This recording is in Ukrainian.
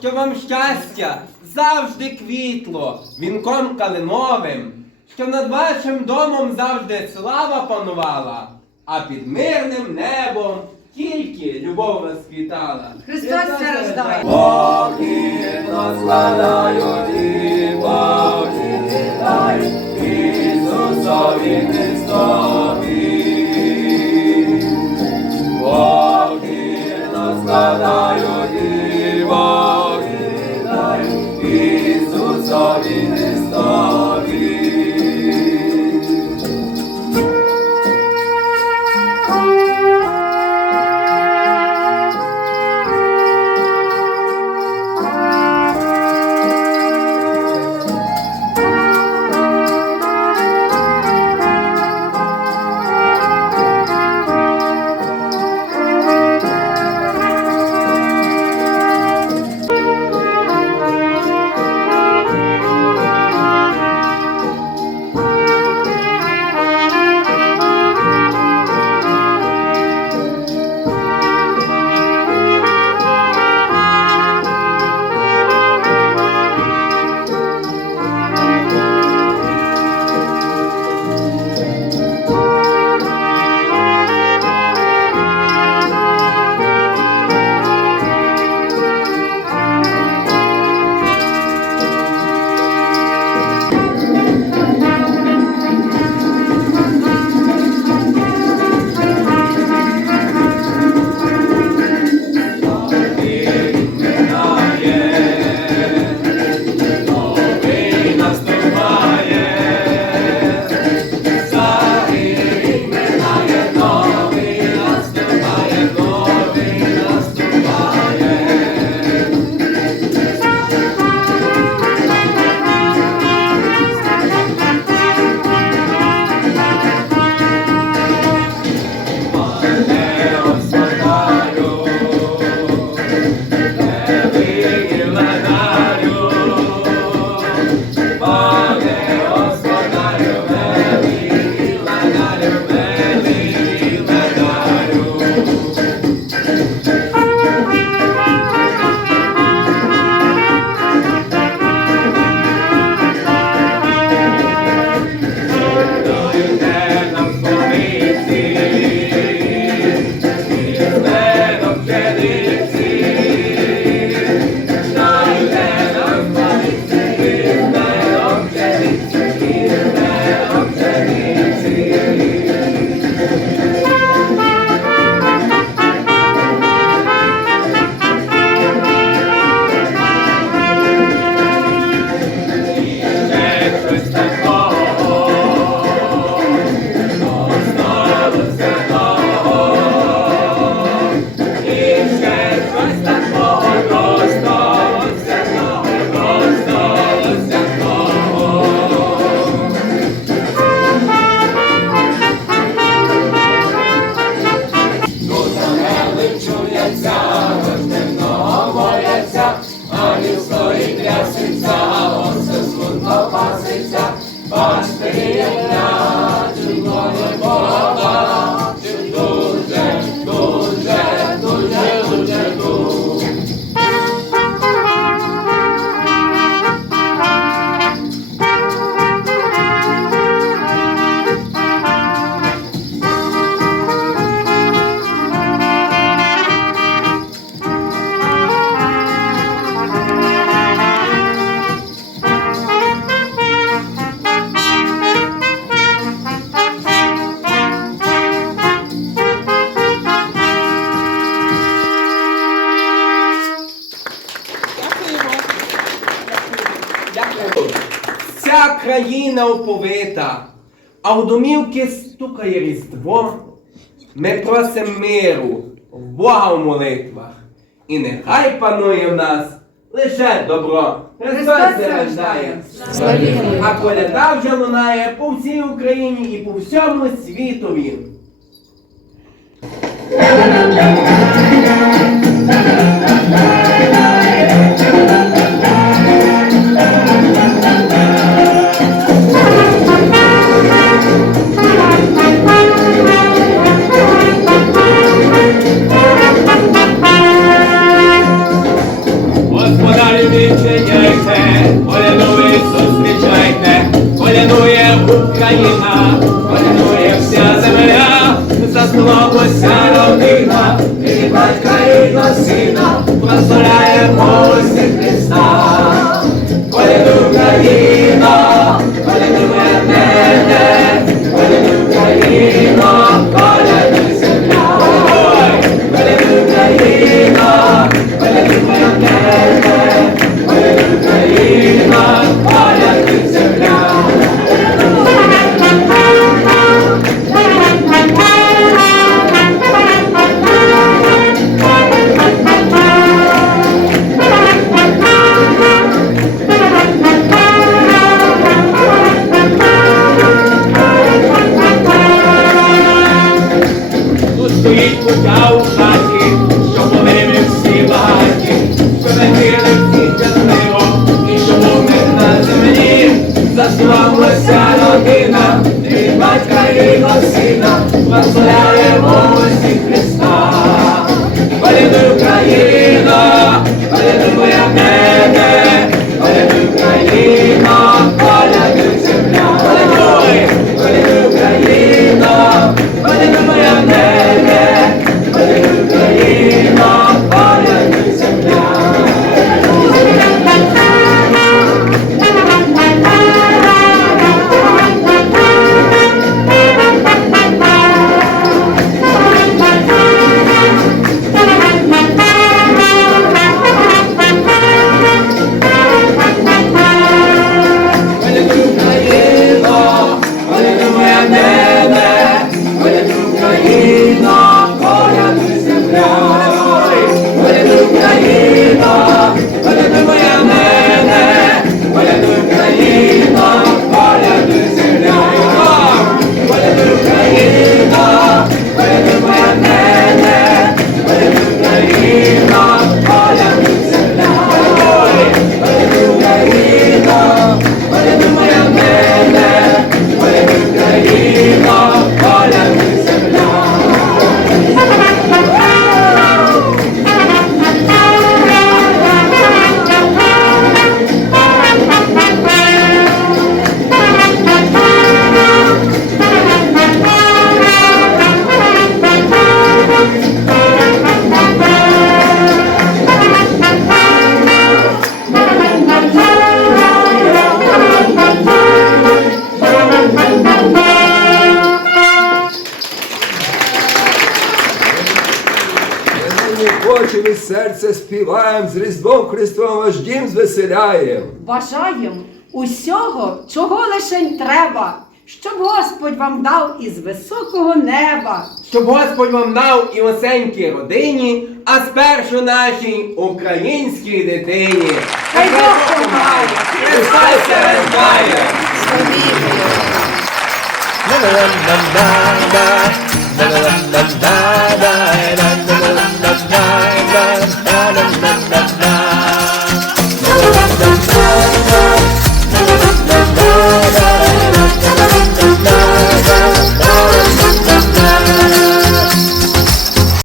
Щоб вам щастя завжди квітло, вінком калиновим, щоб над вашим домом завжди слава панувала, а під мирним небом тільки любов розквітала. Христос рождає. Боги складають і Боги Ісусові Христові. Bye. Країна оповита, а в домівки стукає різдво. Ми просимо миру, в Бога в молитвах. І нехай панує в нас лише добро. Христос Христос рождає. рождає. А коляда вже лунає по всій Україні і по всьому світові. країна, панує вся земля, заснулася родина, і батька і сина, позволяє. Espírito de alma. Від співаєм, з Різдвом Христовим ваш дім звеселяєм. Бажаєм усього, чого лишень треба, щоб Господь вам дав із високого неба. Щоб Господь вам дав і осенькій родині, а спершу нашій українській дитині. Хай Бог помагає! Христос рождає! La la la la